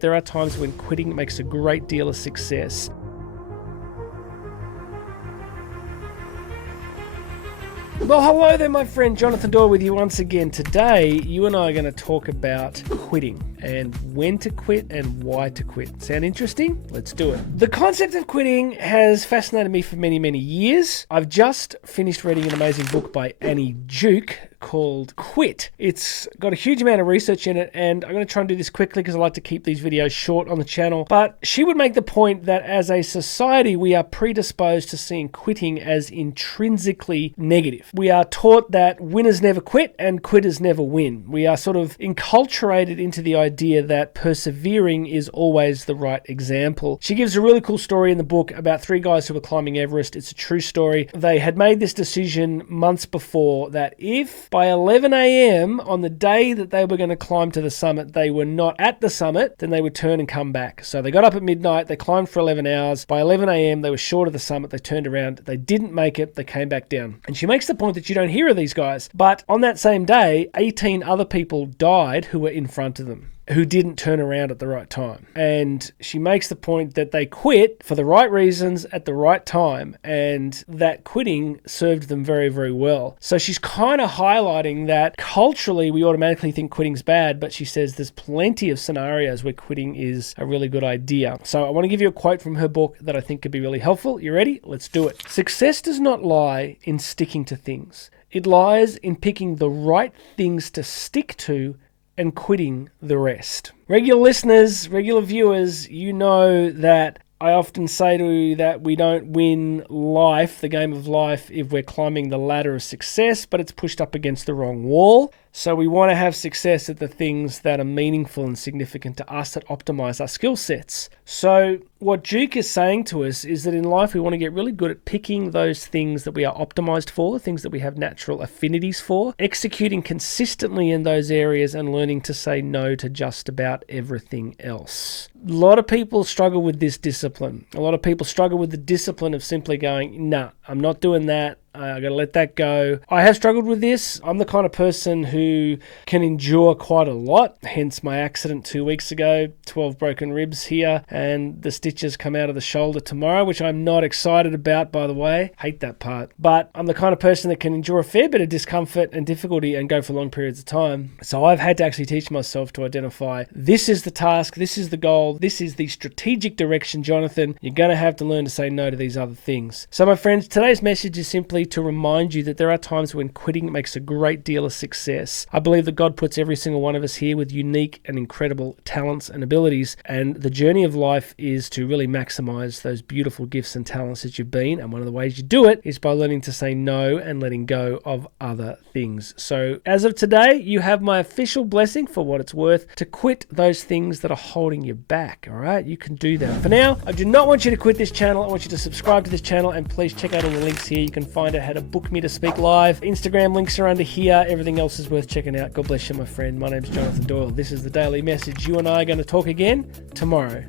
There are times when quitting makes a great deal of success. Well, hello there, my friend. Jonathan Doyle with you once again. Today, you and I are going to talk about quitting and when to quit and why to quit. Sound interesting? Let's do it. The concept of quitting has fascinated me for many, many years. I've just finished reading an amazing book by Annie Duke called Quit. It's got a huge amount of research in it, and I'm going to try and do this quickly because I like to keep these videos short on the channel. But she would make the point that as a society, we are predisposed to seeing quitting as intrinsically negative. We are taught that winners never quit and quitters never win. We are sort of enculturated into the idea that persevering is always the right example. She gives a really cool story in the book about 3 guys who were climbing Everest. It's a true story. They had made this decision months before that if by 11 a.m. on the day that they were going to climb to the summit, they were not at the summit, then they would turn and come back. So they got up at midnight, they climbed for 11 hours. By 11 a.m. they were short of the summit, they turned around, they didn't make it, they came back down. And she makes the point that you don't hear of these guys. But on that same day, 18 other people died who were in front of them, who didn't turn around at the right time. And she makes the point that they quit for the right reasons at the right time, and that quitting served them very, very well. So she's kind of highlighting that culturally we automatically think quitting's bad, but she says there's plenty of scenarios where quitting is a really good idea. So I want to give you a quote from her book that I think could be really helpful. You ready? Let's do it. Success does not lie in sticking to things. It lies in picking the right things to stick to and quitting the rest. Regular listeners, regular viewers, you know that I often say to you that we don't win life, the game of life, if we're climbing the ladder of success, but it's pushed up against the wrong wall. So we want to have success at the things that are meaningful and significant to us, that optimize our skill sets. So what Duke is saying to us is that in life we want to get really good at picking those things that we are optimized for, things that we have natural affinities for, executing consistently in those areas and learning to say no to just about everything else. A lot of people struggle with this discipline. A lot of people struggle with the discipline of simply going, nah, I'm not doing that. I got to let that go. I have struggled with this. I'm the kind of person who can endure quite a lot, hence my accident 2 weeks ago, 12 broken ribs here, and the stitches come out of the shoulder tomorrow, which I'm not excited about, by the way. Hate that part. But I'm the kind of person that can endure a fair bit of discomfort and difficulty and go for long periods of time. So I've had to actually teach myself to identify, this is the task, this is the goal, this is the strategic direction, Jonathan. You're going to have to learn to say no to these other things. So my friends, today's message is simply to remind you that there are times when quitting makes a great deal of success. I believe that God puts every single one of us here with unique and incredible talents and abilities, and the journey of life is to really maximize those beautiful gifts and talents that you've been, and one of the ways you do it is by learning to say no and letting go of other things. So as of today, you have my official blessing, for what it's worth, to quit those things that are holding you back. All right, you can do that. For now, I do not want you to quit this channel. I want you to subscribe to this channel, and please check out all the links here. You can find out how to book me to speak live. Instagram links are under here. Everything else is worth checking out. God bless you, my friend. My name's Jonathan Doyle. This is the Daily Message. You and I are going to talk again tomorrow.